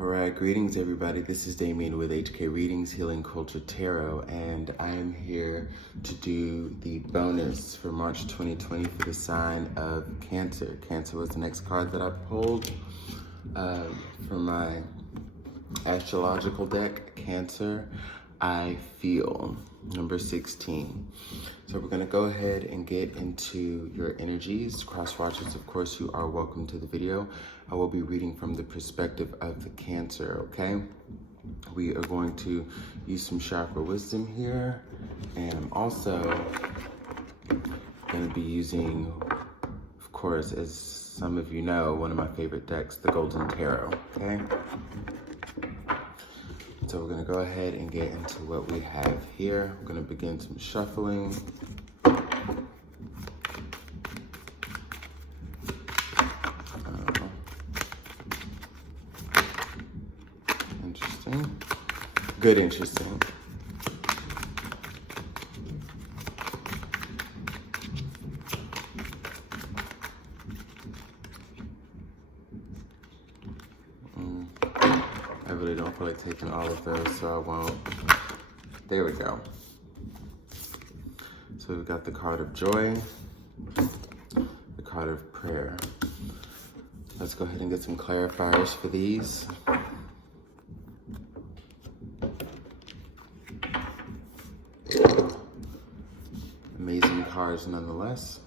All right, greetings everybody. This is Damien with HK Readings, Healing Culture Tarot, and I am here to do the bonus for March 2020 for the sign of Cancer. Cancer was the next card that I pulled from my astrological deck. Cancer, I feel, number 16. So we're going to go ahead and get into your energies. Cross watchers, of course, you are welcome to the video. I will be reading from the perspective of the Cancer, okay? We are going to use some chakra wisdom here. And I'm also going to be using, of course, as some of you know, one of my favorite decks, the Golden Tarot, okay? So we're going to go ahead and get into what we have here. We're going to begin some shuffling. Interesting. Good, interesting. I really don't feel like taking all of those, so I won't. There we go. So we've got the card of joy, the card of prayer. Let's go ahead and get some clarifiers for these. Amazing cards nonetheless.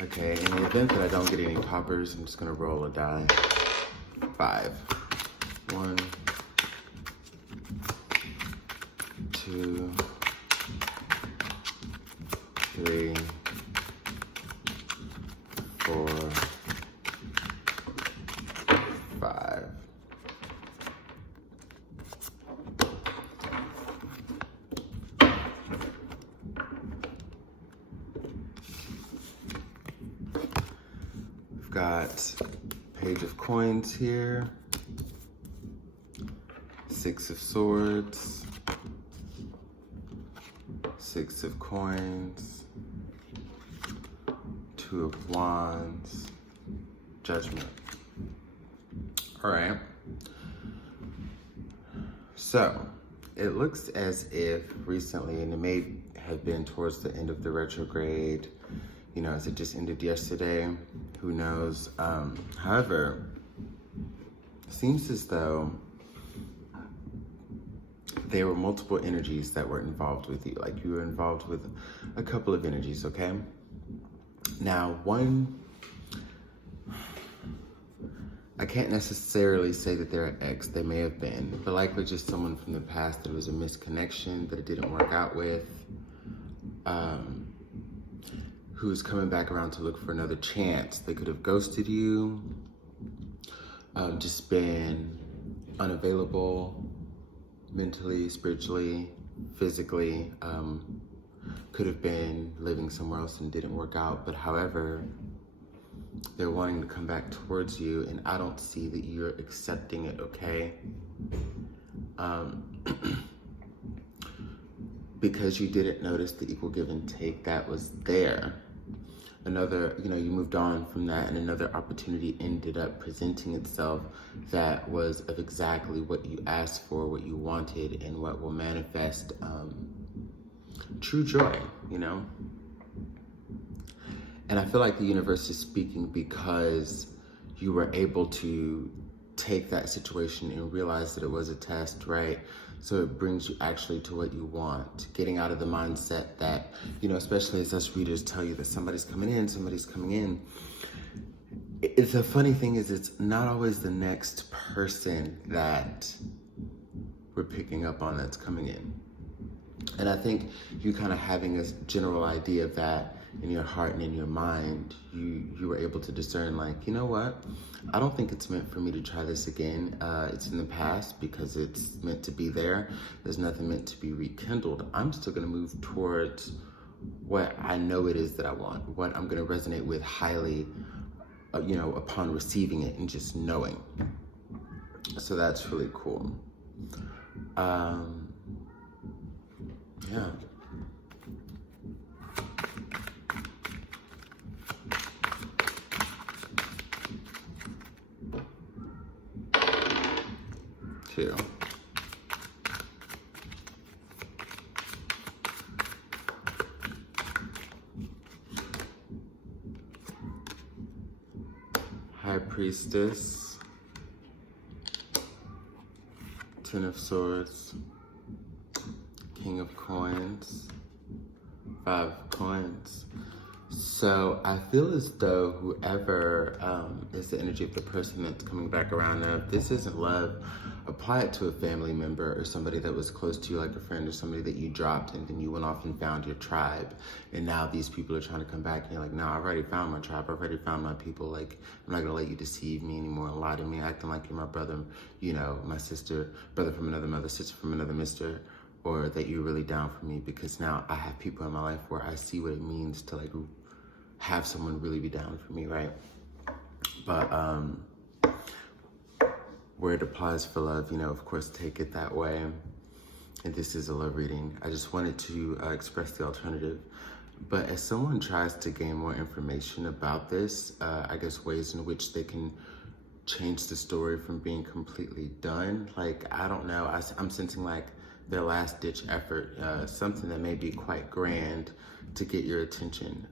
Okay, in the event that I don't get any poppers, I'm just gonna roll a die. 5. 1, 2, 3, 4, 5. We've got Page of Coins here, 6 of Swords, 6 of Coins, 2 of Wands, Judgment. All right. So it looks as if recently, and it may have been towards the end of the retrograde, you know, as it just ended yesterday, who knows? However, it seems as though there were multiple energies that were involved with you. Like you were involved with a couple of energies, okay? Now, one, I can't necessarily say that they're an ex, they may have been, but likely just someone from the past that it was a misconnection, that it didn't work out with, who's coming back around to look for another chance. They could have ghosted you, just been unavailable mentally, spiritually, physically, could have been living somewhere else and didn't work out. But however, they're wanting to come back towards you, and I don't see that you're accepting it, okay? Because you didn't notice the equal give and take that was there. Another, you know, you moved on from that, and another opportunity ended up presenting itself that was of exactly what you asked for, what you wanted, and what will manifest true joy, you know? And I feel like the universe is speaking because you were able to take that situation and realize that it was a test, right? So it brings you actually to what you want, getting out of the mindset that, you know, especially as us readers tell you that somebody's coming in. The funny thing is, it's not always the next person that we're picking up on that's coming in. And I think you kind of having a general idea of that in your heart and in your mind, you were able to discern, like, you know what? I don't think it's meant for me to try this again. It's in the past because it's meant to be there. There's nothing meant to be rekindled. I'm still gonna move towards what I know it is that I want, what I'm gonna resonate with highly you know, upon receiving it and just knowing. So that's really cool. Yeah. Two. High Priestess. Ten of Swords. King of Coins. Five of Coins. So I feel as though whoever is the energy of the person that's coming back around now, if this isn't love, apply it to a family member or somebody that was close to you, like a friend or somebody that you dropped and then you went off and found your tribe. And now these people are trying to come back and you're like, no, I already found my tribe. I already found my people. Like, I'm not gonna let you deceive me anymore and lie to me, acting like you're my brother, you know, my sister, brother from another mother, sister from another mister, or that you're really down for me, because now I have people in my life where I see what it means to like have someone really be down for me, right? But where it applies for love, you know, of course, take it that way. And this is a love reading. I just wanted to express the alternative. But as someone tries to gain more information about this, I guess ways in which they can change the story from being completely done, like, I don't know, I'm sensing like their last ditch effort, something that may be quite grand to get your attention.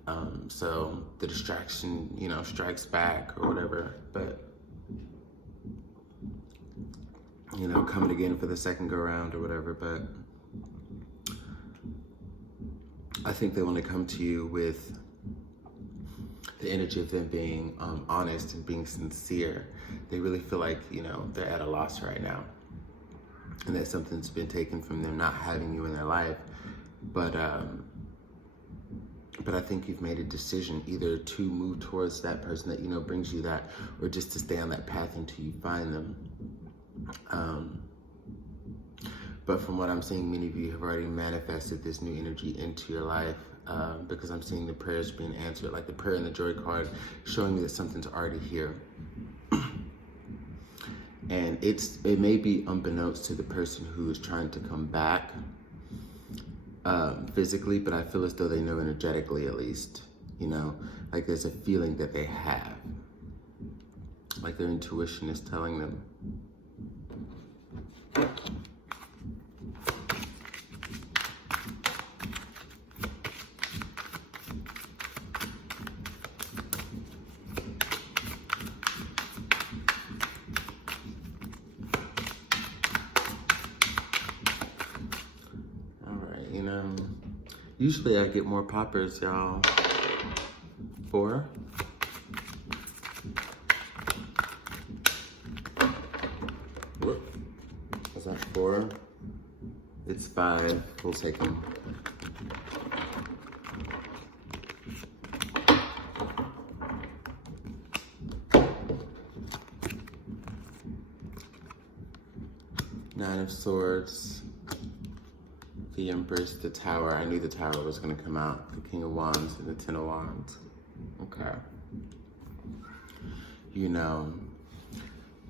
So the distraction, you know, strikes back or whatever, but you know, coming again for the second go round or whatever. But I think they want to come to you with the energy of them being honest and being sincere. They really feel like, you know, they're at a loss right now, and that something's been taken from them not having you in their life. But I think you've made a decision either to move towards that person that, you know, brings you that, or just to stay on that path until you find them. But from what I'm seeing, many of you have already manifested this new energy into your life, because I'm seeing the prayers being answered, like the prayer and the joy card showing me that something's already here. And it may be unbeknownst to the person who is trying to come back physically, but I feel as though they know energetically, at least, you know, like there's a feeling that they have, like their intuition is telling them. You know, usually I get more poppers, y'all. 4. Whoop. Was that 4? It's 5. We'll take them. Nine of Swords. The Empress, the Tower. I knew the Tower was going to come out. The King of Wands and the Ten of Wands. Okay. You know,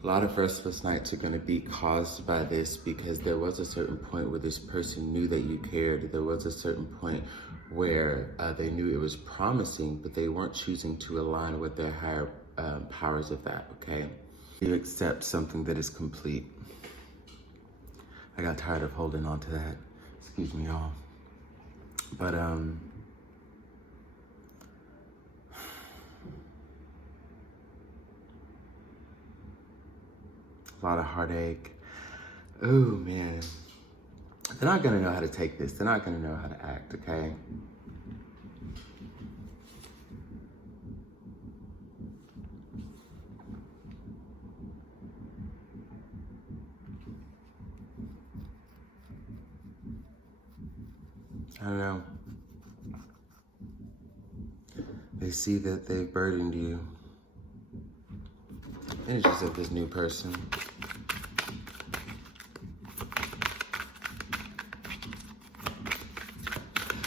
a lot of restless nights are going to be caused by this, because there was a certain point where this person knew that you cared. There was a certain point where they knew it was promising, but they weren't choosing to align with their higher powers of that, okay? You accept something that is complete. I got tired of holding on to that. Excuse me, y'all. But, a lot of heartache. Oh, man. They're not gonna know how to take this. They're not gonna know how to act, okay? I don't know. They see that they've burdened you. Energies of this new person.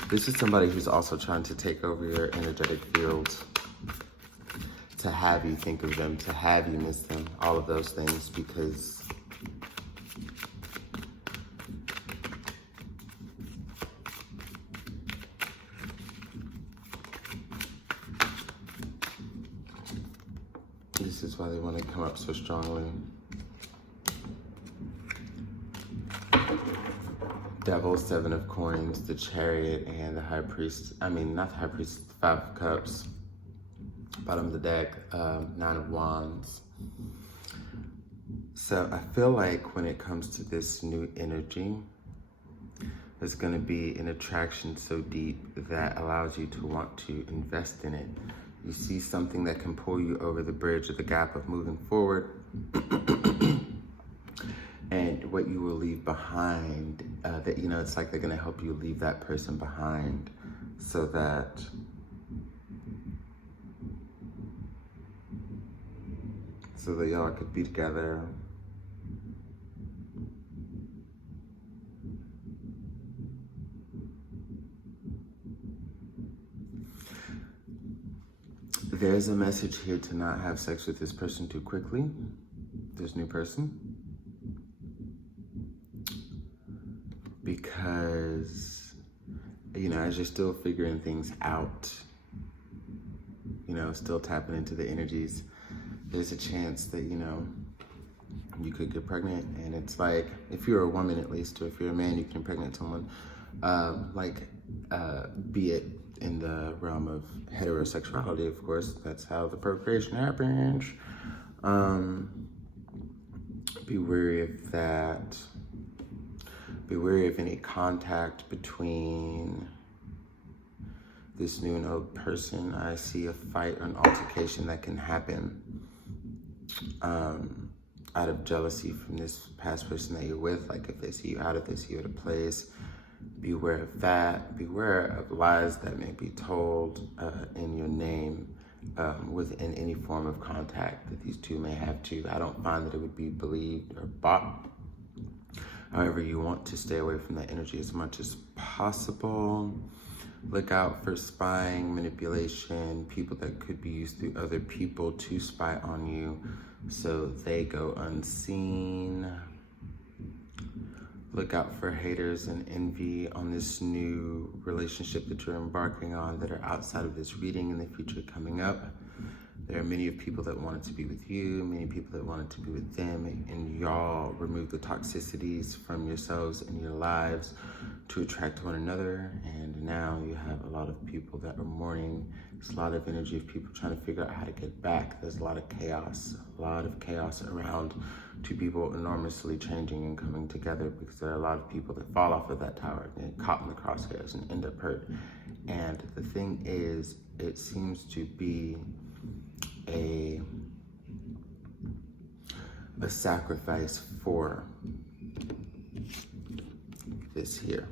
This is somebody who's also trying to take over your energetic field. to have you think of them, to have you miss them, all of those things, because this is why they want to come up so strongly. Devil, 7 of coins, the Chariot, and the High Priest. I mean, not the High Priest, 5 of cups. Bottom of the deck, 9 of wands. So I feel like when it comes to this new energy, there's going to be an attraction so deep that allows you to want to invest in it. You see something that can pull you over the bridge or the gap of moving forward. And what you will leave behind, that, you know, it's like they're going to help you leave that person behind so that y'all could be together. There's a message here to not have sex with this person too quickly, this new person. Because, you know, as you're still figuring things out, you know, still tapping into the energies, there's a chance that, you know, you could get pregnant. And it's like, if you're a woman at least, or if you're a man, you can impregnate someone, be it in the realm of heterosexuality, of course, that's how the procreation happens. Be wary of that. Be wary of any contact between this new and old person. I see a fight or an altercation that can happen out of jealousy from this past person that you're with. Like if they see you out, if they see you at a place, beware of that. Beware of lies that may be told in your name within any form of contact that these two may have to. I don't find that it would be believed or bought. However, you want to stay away from that energy as much as possible. Look out for spying, manipulation, people that could be used through other people to spy on you so they go unseen. Look out for haters and envy on this new relationship that you're embarking on that are outside of this reading in the future coming up. There are many of people that wanted to be with you, many people that wanted to be with them, and y'all remove the toxicities from yourselves and your lives to attract one another. And now you have a lot of people that are mourning. There's a lot of energy of people trying to figure out how to get back. There's a lot of chaos around two people enormously changing and coming together, because there are a lot of people that fall off of that tower and get caught in the crosshairs and end up hurt. And the thing is, it seems to be a sacrifice for this here.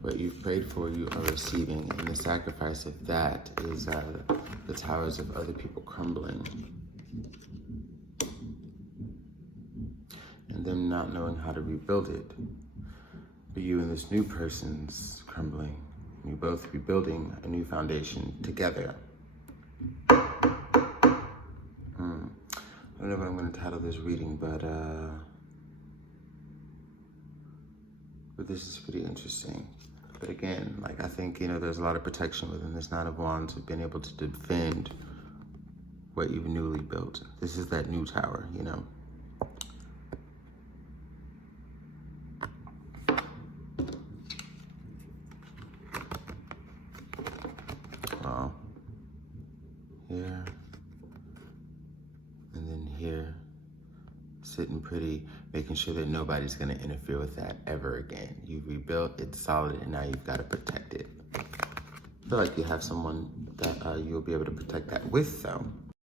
What you've prayed for, you are receiving, and the sacrifice of that is the towers of other people crumbling, and them not knowing how to rebuild it. But you and this new person's crumbling. You both rebuilding a new foundation together. I don't know what I'm going to title this reading, but this is pretty interesting. But again, like, I think, you know, there's a lot of protection within this Nine of Wands of being able to defend what you've newly built. This is that new tower, you know. Wow. Here. And then here. Sitting pretty, making sure that nobody's going to interfere with that ever again. You've rebuilt, it's solid, and now you've got to protect it. I feel like you have someone that you'll be able to protect that with, though.